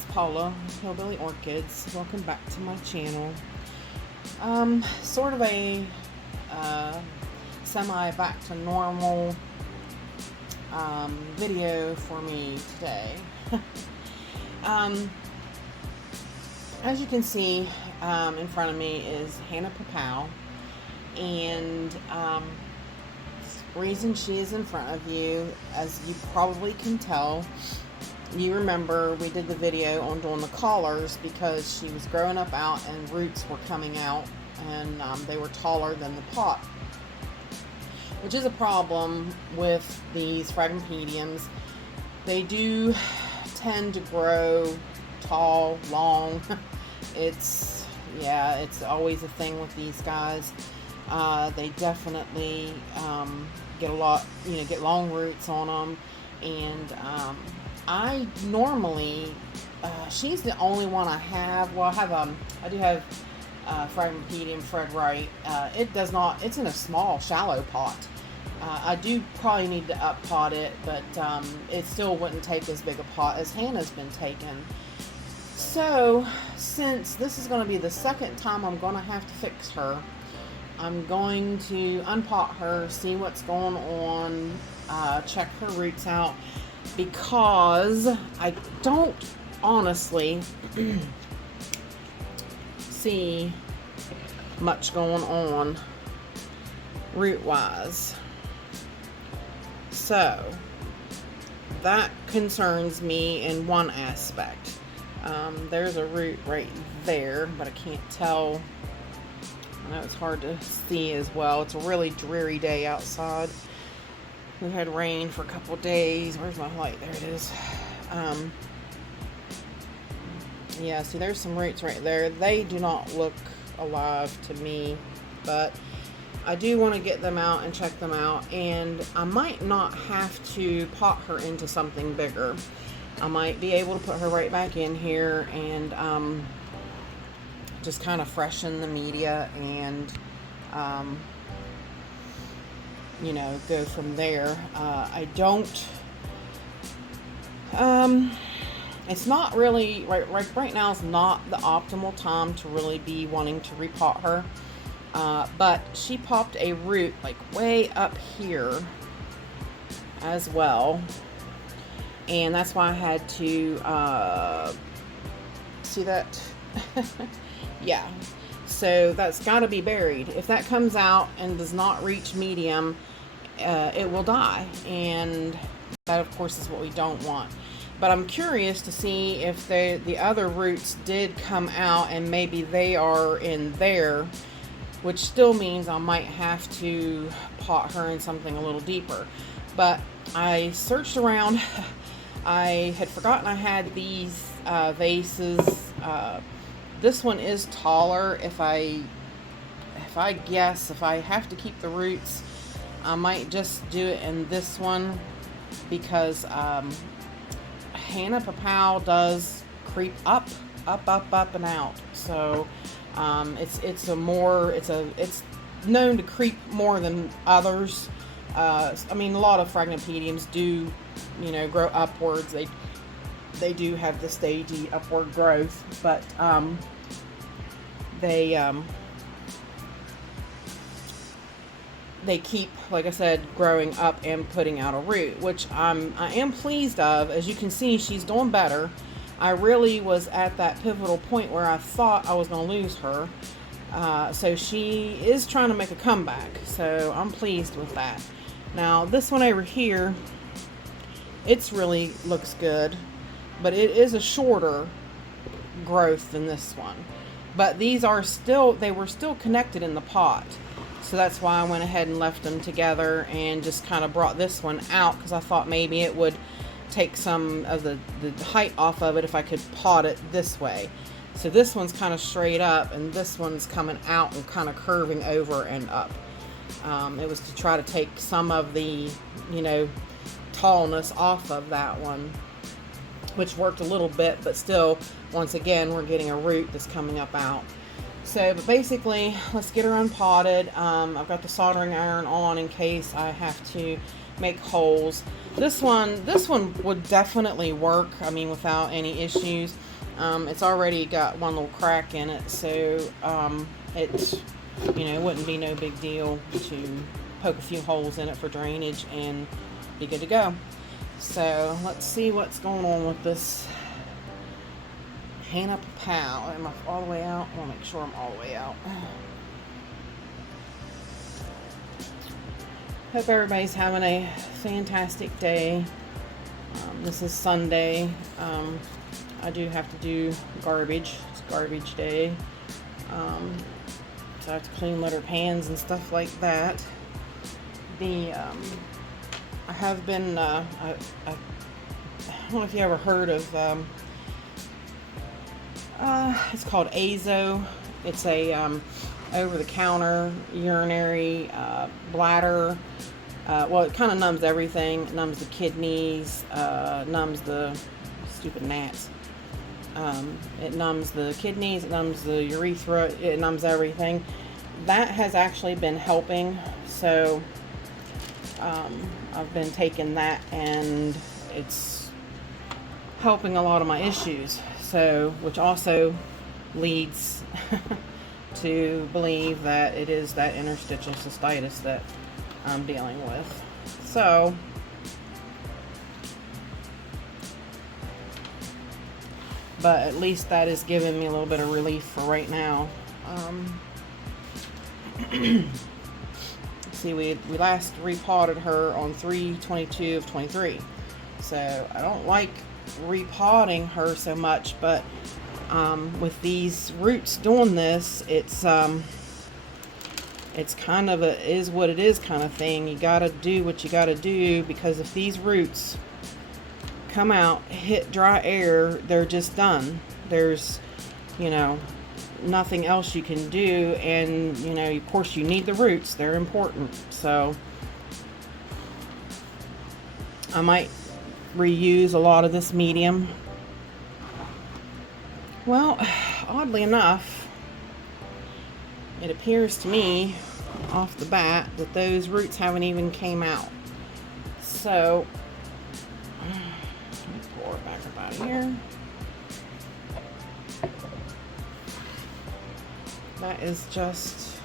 is Paula, Hillbilly Orchids. Welcome back to my channel. Sort of a semi back to normal video for me today. As you can see, in front of me is Hanne Popow, and reason she is in front of you, as you probably can tell, you remember we did the video on doing the collars because she was growing up out and roots were coming out, and they were taller than the pot, which is a problem with these Phragmipediums. They do tend to grow tall, long. It's always a thing with these guys. They definitely get long roots on them, and I normally, she's the only one I have. Well, I do have Phragmipedium Fred Wright. It's in a small, shallow pot. I do probably need to up pot it, but it still wouldn't take as big a pot as Hannah's been taking. So, since this is going to be the second time I'm going to have to fix her, I'm going to unpot her, see what's going on, check her roots out, because I don't honestly see much going on root-wise. So, that concerns me in one aspect. There's a root right there, but I can't tell. I know it's hard to see as well. It's a really dreary day outside. We've had rain for a couple days. Where's my light? There it is. Yeah, see, there's some roots right there. They do not look alive to me, but I do want to get them out and check them out, and I might not have to pot her into something bigger. I might be able to put her right back in here and just kind of freshen the media and go from there. It's not really right now is not the optimal time to really be wanting to repot her, but she popped a root like way up here as well, and that's why I had to see that. Yeah, so that's got to be buried. If that comes out and does not reach medium, it will die, and that of course is what we don't want. But I'm curious to see if the other roots did come out, and maybe they are in there, which still means I might have to pot her in something a little deeper. But I searched around. I had forgotten I had these vases. This one is taller. If I have to keep the roots, I might just do it in this one, because Hanne Popow does creep up and out. So it's known to creep more than others. I mean, a lot of Phragmipediums do, grow upwards. They do have the stagey upward growth, but they keep, like I said, growing up and putting out a root, which I am pleased of. As you can see, she's doing better. I really was at that pivotal point where I thought I was going to lose her. So she is trying to make a comeback, so I'm pleased with that. Now, this one over here, it's really looks good, but it is a shorter growth than this one. But these are they were still connected in the pot. So that's why I went ahead and left them together and just kind of brought this one out, because I thought maybe it would take some of the height off of it if I could pot it this way. So this one's kind of straight up, and this one's coming out and kind of curving over and up. It was to try to take some of the, tallness off of that one, which worked a little bit, but still, once again, we're getting a root that's coming up out. So, but basically, let's get her unpotted. I've got the soldering iron on in case I have to make holes. This one would definitely work. I mean, without any issues. It's already got one little crack in it, so it, it wouldn't be no big deal to poke a few holes in it for drainage and be good to go. So let's see what's going on with this Hanne Popow. Am I all the way out? I want to make sure I'm all the way out. Hope everybody's having a fantastic day. This is Sunday. I do have to do garbage. It's garbage day. So I have to clean litter pans and stuff like that. I have been, I don't know if you ever heard of, it's called Azo. It's a over-the-counter urinary bladder. Well, it kind of numbs everything. It numbs the kidneys, numbs the stupid gnats. It numbs the kidneys, it numbs the urethra, it numbs everything. That has actually been helping. So I've been taking that, and it's helping a lot of my issues. So, which also leads to believe that it is that interstitial cystitis that I'm dealing with. So, but at least that is giving me a little bit of relief for right now. See, we last repotted her on 3/22 of 23. So I don't like repotting her so much, but with these roots doing this, it's kind of a is what it is kind of thing. You gotta do what you gotta do, because if these roots come out, hit dry air, they're just done. There's, nothing else you can do, and of course you need the roots. They're important. So I might reuse a lot of this medium. Well, oddly enough, it appears to me off the bat that those roots haven't even came out. So let me pour it back up out of here. That is just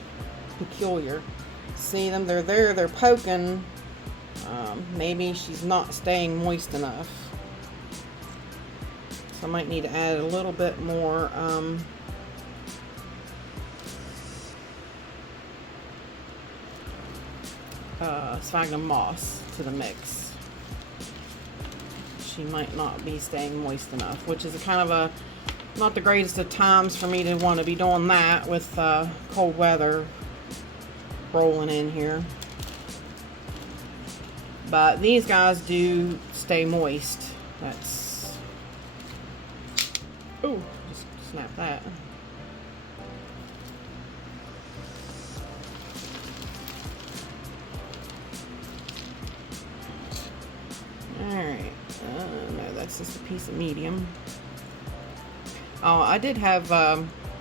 peculiar. See them, they're there, they're poking. Maybe she's not staying moist enough. So I might need to add a little bit more sphagnum moss to the mix. She might not be staying moist enough, which is a kind of a not the greatest of times for me to want to be doing that with cold weather rolling in here. But these guys do stay moist. That's, oh, just snap that. Alright, no, that's just a piece of medium. Oh, I did have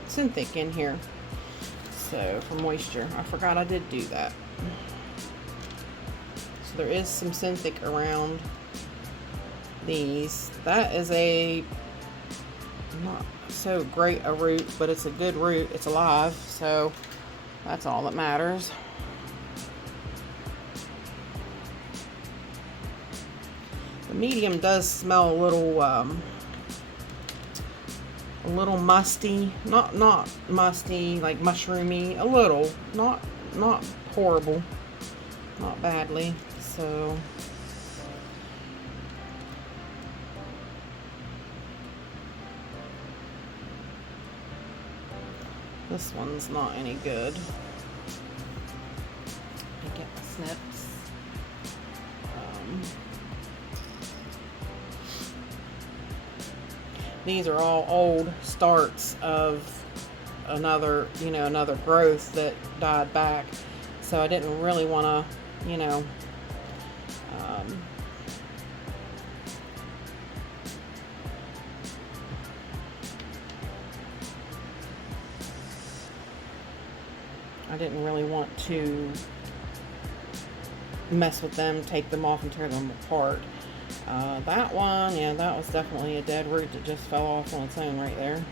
Synthic in here, so for moisture. I forgot I did do that. So there is some Synthic around these. That is a not so great a root, but it's a good root. It's alive, so that's all that matters. The medium does smell a little musty, not musty like mushroomy, a little, not horrible, not badly. So this one's not any good. Let me get my snips. These are all old starts of another growth that died back. So I didn't really want to, I didn't really want to mess with them, take them off and tear them apart. That one, yeah, that was definitely a dead root that just fell off on its own right there.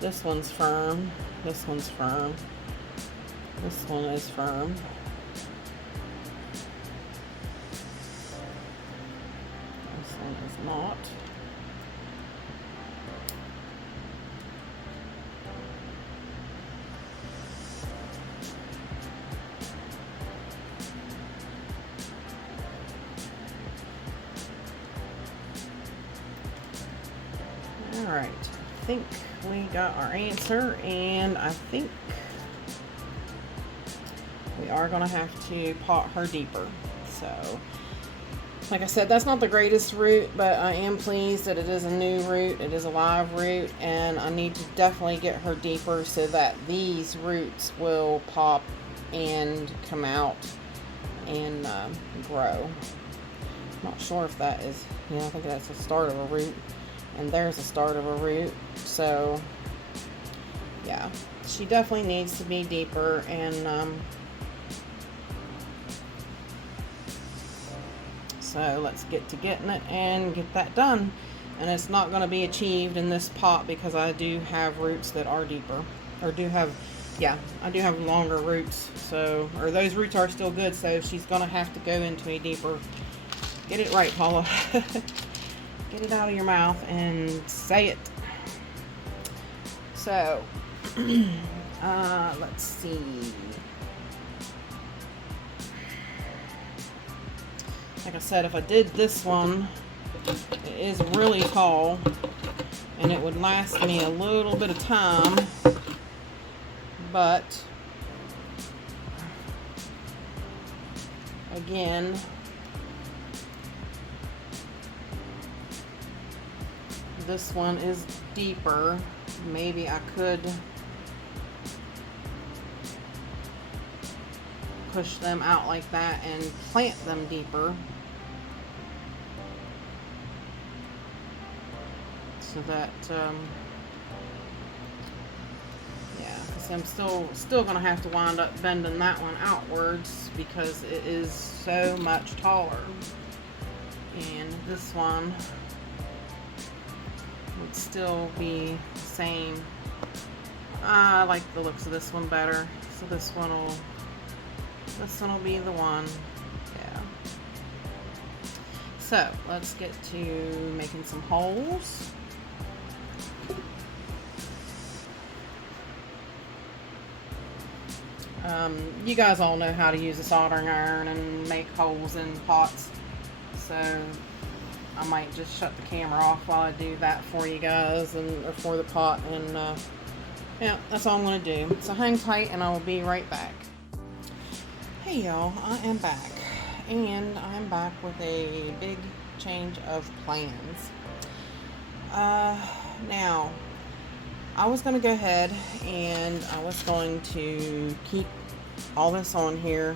This one's firm. This one's firm. This one is firm. This one is not. Alright, I think we got our answer, and I think we are going to have to pot her deeper. So, like I said, that's not the greatest root, but I am pleased that it is a new root. It is a live root, and I need to definitely get her deeper so that these roots will pop and come out and grow. Not sure if that is, I think that's the start of a root. And there's the start of a root. So yeah, she definitely needs to be deeper, and so let's get to getting it and get that done. And it's not going to be achieved in this pot because I do have roots that are deeper, or I do have longer roots. So, or those roots are still good, so she's going to have to go into a deeper. Get it right, Paula. Get it out of your mouth and say it. So, let's see. Like I said, if I did this one, it is really tall, and it would last me a little bit of time, but again, this one is deeper. Maybe I could push them out like that and plant them deeper, so that yeah, because I'm still gonna have to wind up bending that one outwards because it is so much taller, and this one would still be the same. I like the looks of this one better, so this one will be the one. Yeah. So let's get to making some holes. You guys all know how to use a soldering iron and make holes in pots, so I might just shut the camera off while I do that for you guys, or for the pot, and yeah, that's all I'm going to do. So hang tight and I will be right back. Hey y'all, I am back, and I'm back with a big change of plans. Now, I was going to go ahead and I was going to keep all this on here.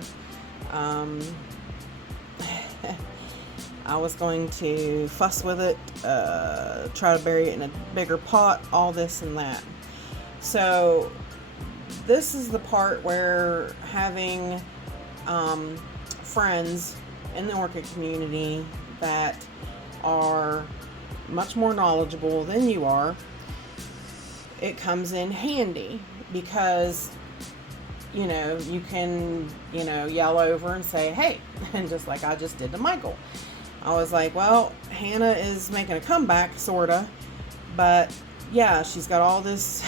I was going to fuss with it, try to bury it in a bigger pot, all this and that. So this is the part where having friends in the orchid community that are much more knowledgeable than you are, it comes in handy, because you can yell over and say, hey, and just like I just did to Michael. I was like, well, Hannah is making a comeback, sorta, but yeah, she's got all this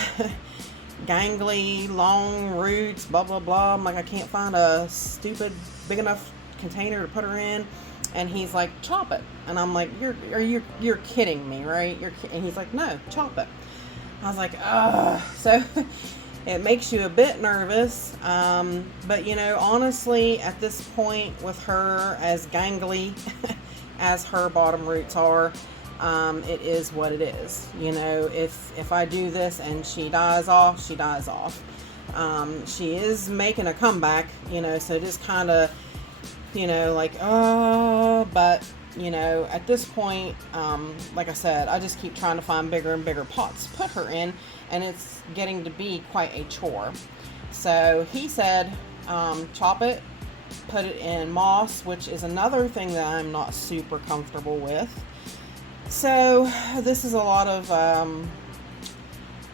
gangly, long roots, blah, blah, blah. I'm like, I can't find a stupid big enough container to put her in. And he's like, chop it. And I'm like, you're kidding me, right? And he's like, no, chop it. I was like, ugh. So it makes you a bit nervous. But honestly, at this point, with her as gangly as her bottom roots are, it is what it is. If I do this and she dies off, she dies off. She is making a comeback, so just kind of, but at this point, like I said, I just keep trying to find bigger and bigger pots to put her in, and it's getting to be quite a chore. So he said, chop it, put it in moss, which is another thing that I'm not super comfortable with. So this is a lot of,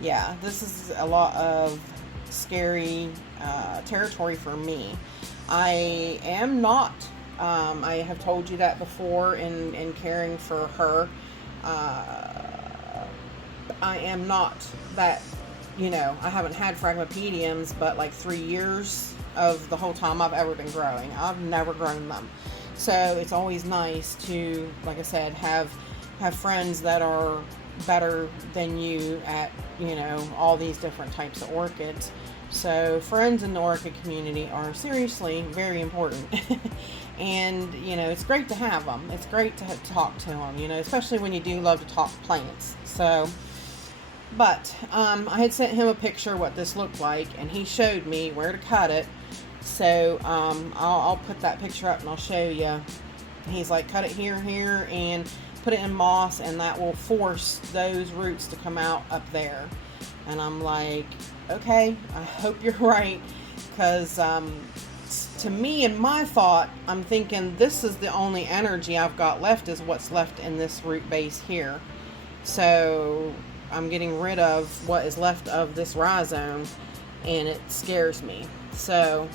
yeah, this is a lot of scary territory for me. I am not, I have told you that before in caring for her. I am not that, you know, I haven't had Phragmipediums, but like 3 years of the whole time I've ever been growing. I've never grown them. So it's always nice to, like I said, have friends that are better than you at, you know, all these different types of orchids. So friends in the orchid community are seriously very important. And, you know, it's great to have them. It's great to talk to them, you know, especially when you do love to talk plants. So, but I had sent him a picture of what this looked like, and he showed me where to cut it. So I'll put that picture up and I'll show you. He's like, cut it here, here, and put it in moss, and that will force those roots to come out up there. And I'm like, okay, I hope you're right, because to me, in my thought, I'm thinking this is the only energy I've got left is what's left in this root base here. So I'm getting rid of what is left of this rhizome, and it scares me. So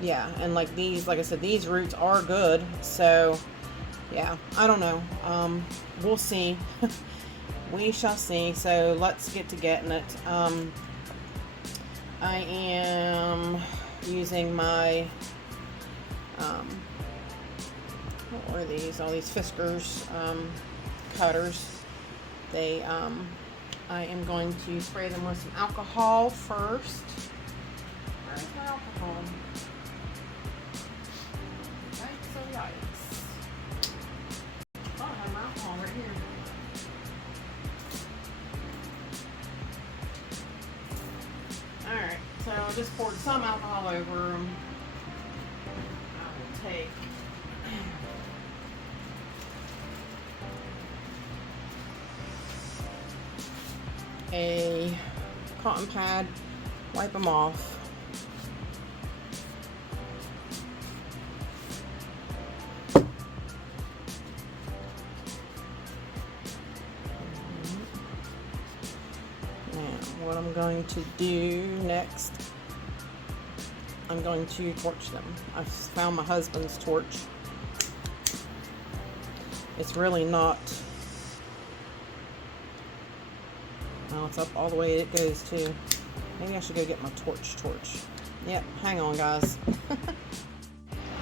yeah, and like these, like I said, these roots are good. So yeah, I don't know. We'll see. We shall see. So let's get to getting it. I am using my what are these? All these Fiskars cutters. They I am going to spray them with some alcohol first. Where's my alcohol? Yikes, oh yikes. Oh, I have my alcohol right here. Alright, so I just poured some alcohol over them. I will take a cotton pad, wipe them off. Now, what I'm going to do next, I'm going to torch them. I found my husband's torch. It's really not, well, it's up all the way it goes too. Maybe I should go get my torch. Yep, hang on guys.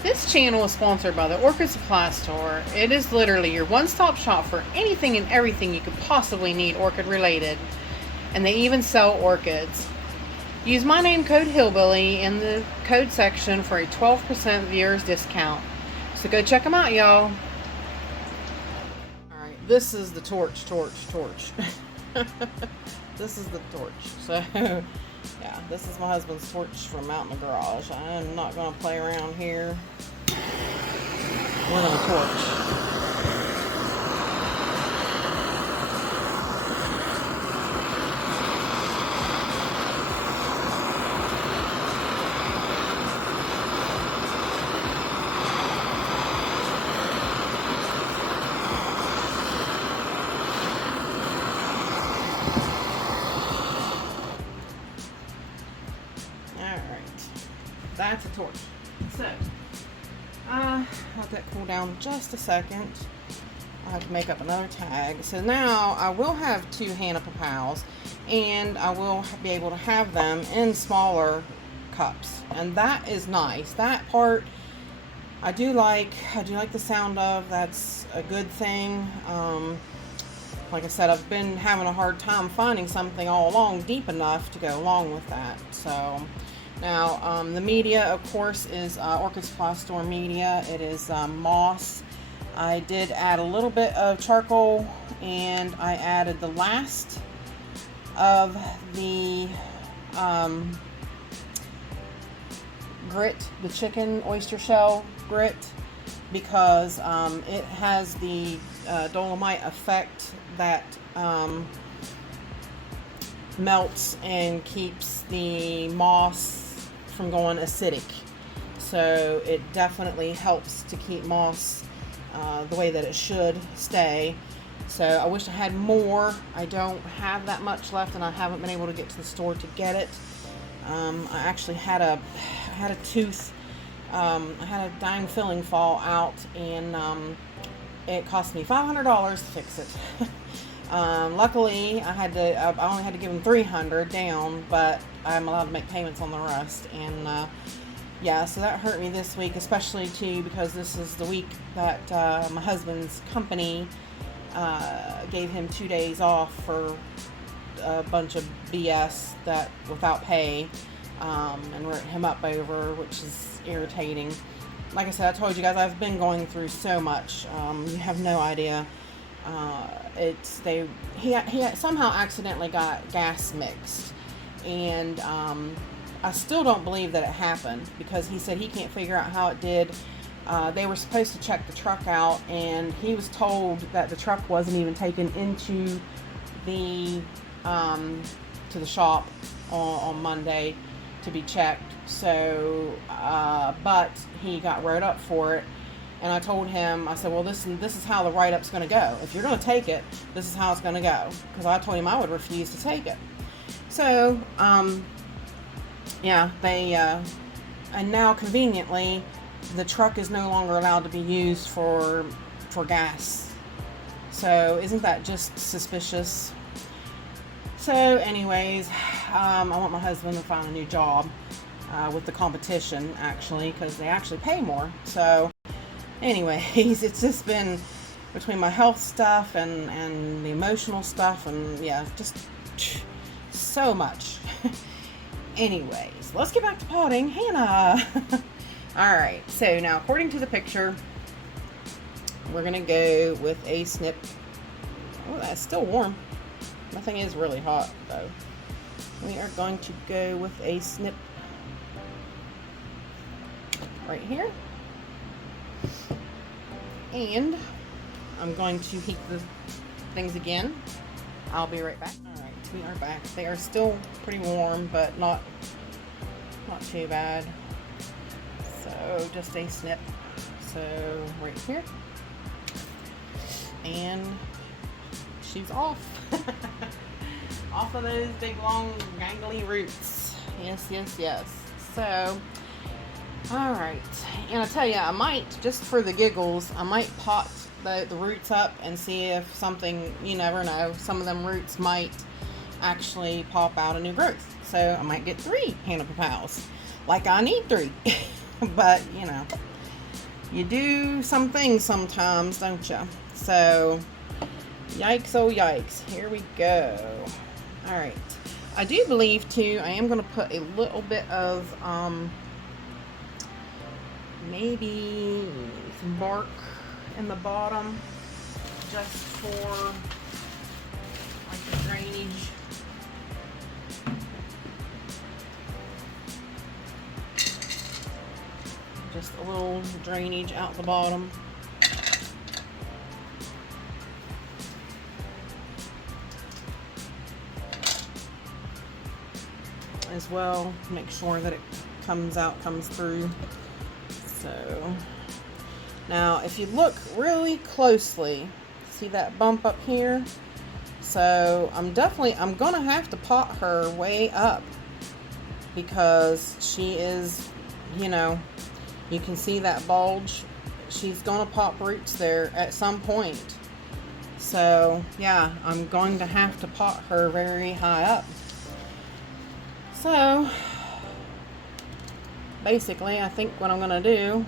This channel is sponsored by the Orchid Supply Store. It is literally your one-stop shop for anything and everything you could possibly need orchid related. And they even sell orchids. Use my name code Hillbilly in the code section for a 12% viewers discount. So go check them out, y'all. Alright, this is the torch. This is the torch. So, yeah, this is my husband's torch from out in the garage. I am not going to play around here. We're going to torch. That's a torch. So, let that cool down just a second. I have to make up another tag. So now I will have 2 Hanne Popows, and I will be able to have them in smaller cups, and that is nice. That part I do like the sound of. That's a good thing. Like I said, I've been having a hard time finding something all along deep enough to go along with that. So now, the media, of course, is Orchid Supply Store media. It is moss. I did add a little bit of charcoal, and I added the last of the grit, the chicken oyster shell grit, because it has the dolomite effect that melts and keeps the moss from going acidic. So it definitely helps to keep moss the way that it should stay. So I wish I had more. I don't have that much left, and I haven't been able to get to the store to get it. I actually had a tooth. I had a dime filling fall out, and it cost me $500 to fix it. Luckily, I only had to give them $300 down, but I'm allowed to make payments on the rest. And yeah, so that hurt me this week, especially too because this is the week that my husband's company gave him 2 days off for a bunch of BS that without pay, and wrote him up over, which is irritating. Like I said, I told you guys I've been going through so much. You have no idea. He somehow accidentally got gas mixed, and I still don't believe that it happened, because he said he can't figure out how it did. They were supposed to check the truck out, and he was told that the truck wasn't even taken into the shop on Monday to be checked. So, but he got wrote up for it, and I told him, I said, well, this is how the write-up's going to go. If you're going to take it, this is how it's going to go, because I told him I would refuse to take it. So, yeah, and now conveniently, the truck is no longer allowed to be used for gas. So isn't that just suspicious? So anyways, I want my husband to find a new job with the competition, actually, because they actually pay more. So anyways, it's just been between my health stuff and the emotional stuff, and yeah, just so much. Anyways, let's get back to potting Hannah. Alright, so now according to the picture, we're going to go with a snip. Oh, that's still warm. Nothing is really hot, though. We are going to go with a snip right here. And I'm going to heat the things again. I'll be right back. Alright, we are back. They are still pretty warm, but not too bad. So just a snip. So right here. And she's off. Off of those big long gangly roots. Yes, yes, yes. So, alright. And I tell you, I might, just for the giggles, I might pot the roots up and see if something, you never know, some of them roots might actually pop out a new growth. So I might get 3 Hanne Popows. Like I need 3. But, you know, you do some things sometimes, don't you? So, yikes, oh yikes. Here we go. Alright. I do believe, too, I am going to put a little bit of, maybe some bark in the bottom, just for, like, the drainage. Just a little drainage out the bottom. As well, make sure that it comes through. So, now if you look really closely, see that bump up here? So, I'm gonna have to pot her way up, because she is, you know, you can see that bulge. She's going to pop roots there at some point. So, yeah, I'm going to have to pot her very high up. So, basically, I think what I'm going to do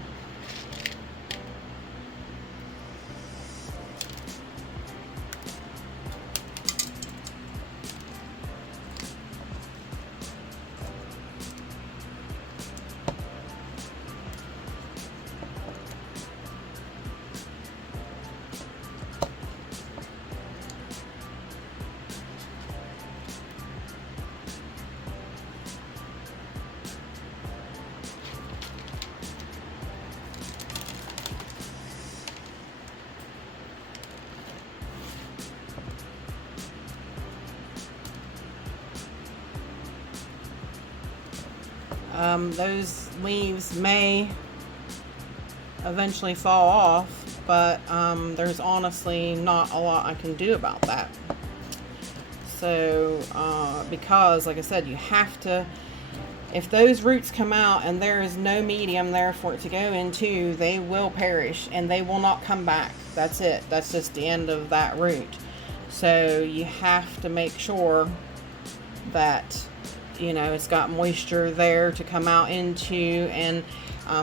those leaves may eventually fall off, but there's honestly not a lot I can do about that. So because like I said, you have to, if those roots come out and there is no medium there for it to go into, they will perish and they will not come back. That's it. That's just the end of that root. So you have to make sure that, you know, it's got moisture there to come out into. And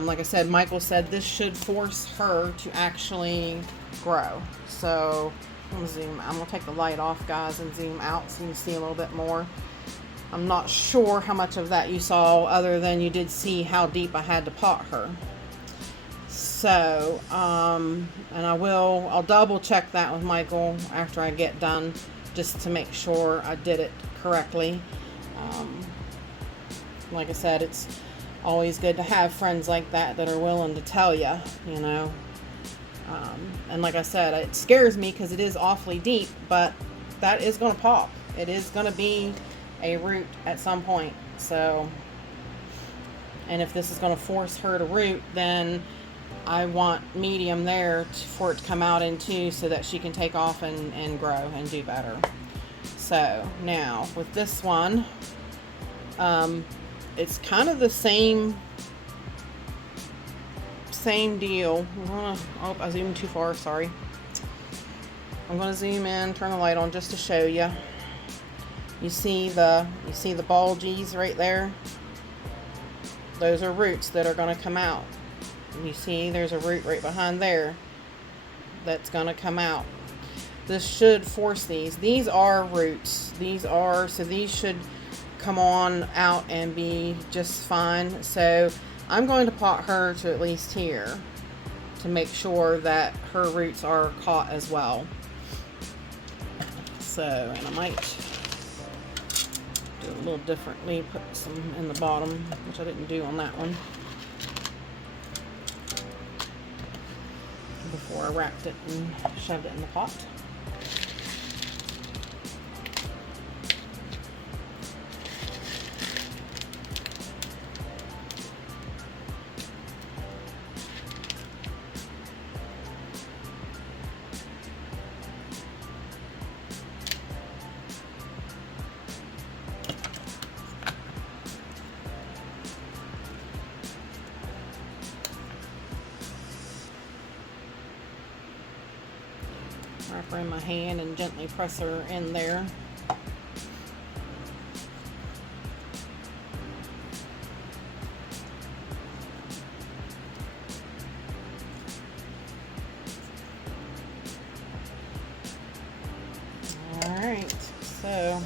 like I said, Michael said this should force her to actually grow. So I'm gonna take the light off, guys, and zoom out so you can see a little bit more. I'm not sure how much of that you saw, other than you did see how deep I had to pot her. So, and I'll double check that with Michael after I get done, just to make sure I did it correctly. Like I said, it's always good to have friends like that are willing to tell you, you know. And like I said, it scares me because it is awfully deep, but that is going to pop. It is going to be a root at some point. So, and if this is going to force her to root, then I want medium there for it to come out into, so that she can take off and grow and do better. So now with this one, it's kind of the same deal. Oh, I zoomed too far, sorry. I'm going to zoom in, turn the light on just to show you. You see the bulges right there? Those are roots that are going to come out. You see there's a root right behind there that's going to come out. This should force these. These are roots. So these should come on out and be just fine. So I'm going to pot her to at least here to make sure that her roots are caught as well. So, and I might do a little differently, put some in the bottom, which I didn't do on that one, before I wrapped it and shoved it in the pot. Wrap her in my hand and gently press her in there. Alright, so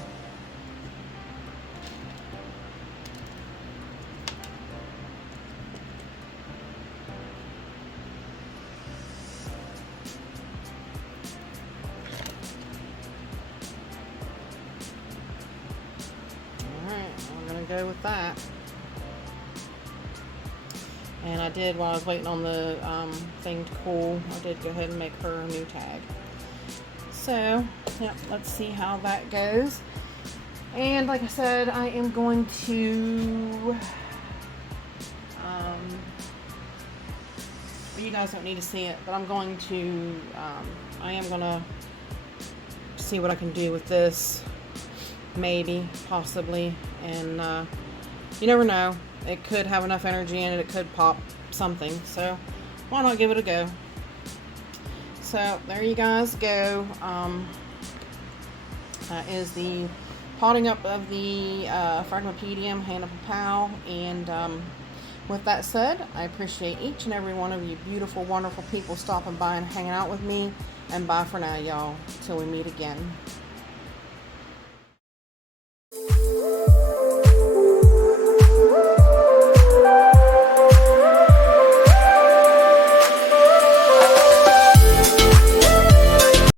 go with that. And I did, while I was waiting on the thing to cool, I did go ahead and make her a new tag. So, yeah, let's see how that goes. And like I said, I am going to you guys don't need to see it, but I'm going to I am gonna see what I can do with this. Maybe, possibly, and you never know, it could have enough energy in it, it could pop something, so why not give it a go. So there you guys go. That is the potting up of the Phragmipedium Hanne Popow, and with that said, I appreciate each and every one of you beautiful, wonderful people stopping by and hanging out with me, and bye for now, y'all, till we meet again.